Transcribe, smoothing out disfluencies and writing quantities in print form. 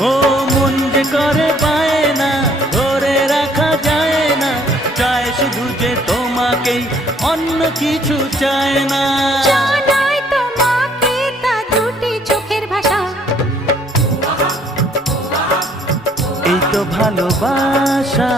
ও মন যে করে পায় না, ধরে রাখা যায় না, চায় শুধু যে তোমাকেই, অন্য কিছু চায় না। জানাই তোমাকে তা দুটি চোখের ভাষা, এই তো ভালোবাসা।